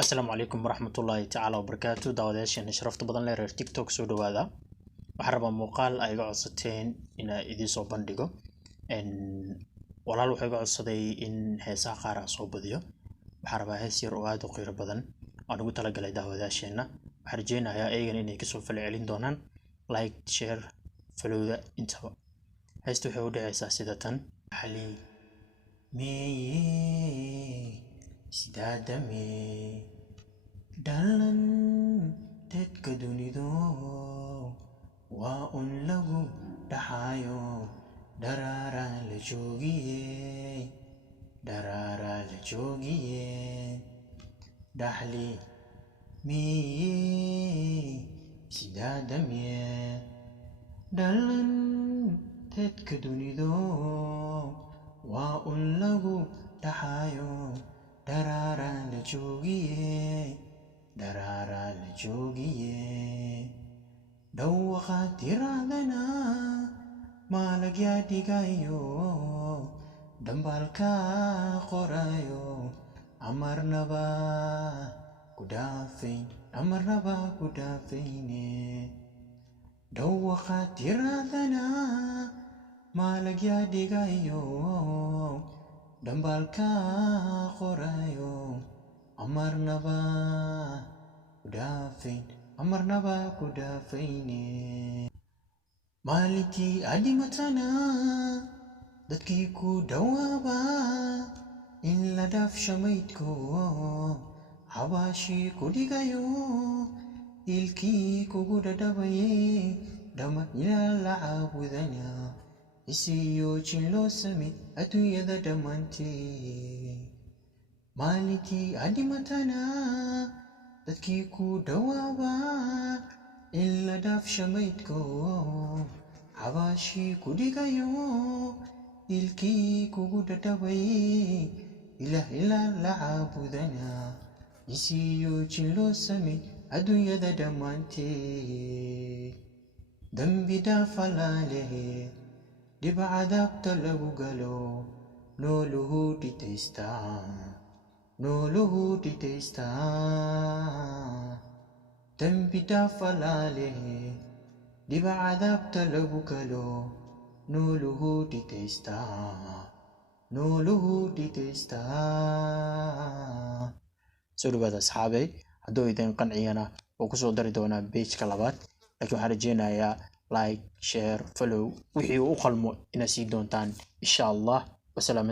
السلام عليكم ورحمة الله تعالى وبركاته. داوداشين شرفت بدن لير تيك توك سو دوادا waxaan rabaa muuqaal ay iga codsateen inaan idin soo bandhigo walaal wuxuu iga codsaday in heesaha qaar aan soo badiyo. waxaan rabaa hees yar oo aad u qiiro badan aan ugu talagalay daawadaasheena. waxaan rajeynayaa eegan inay kasoo falcelin doonaan like share followda intaba. heestu waxay u dhacaysaa sida tan: xali miyee sidaadame dhalan dadka dunidu waa un lagu dhaxayo daraara la joogiye dhaxli miyee sidaadame dhalan dadka dunidu waa un lagu dhaxayo daraara la joogiye dhawaqa tiraadana malagya dhigayo dambalka qorayo amarnaba ku dhaafayne dhawaqa tiraadana malagya dhigayo dambalka qorayo amarnaba ku dhaafayne maalintii adimatana dadkii ku dhawaaba in la dhaafsho maydko xabaashii ku dhigayo ilkii kugu dhadhabaye dhama ilaa la caabudana isiyo jin loo samey adduunyada dhammaantee. maalintii adimatana dadkii ku dhawaaba in la dhaafsho maydko xabaashii ku dhigayo ilkii kugu dhadhabaye ilaa la caabudana isiyo jin loo samey adduunyada dhammaantee. dambi dhaafa laalehe dhib cadaabta lagu galo nooluhu dhitaystaa dambi dhaafa laalehe dhib cadaabta lagu galo nooluhu dhitaystaa. soo dhawaada asxaabey, hadduu idin qanciyana oo kusoo dari doonaa pageka labaad, laakiin waxaan rajeynayaa like share follow wixii uu qalmo inaad sii doontaan insha allah. wasalaam.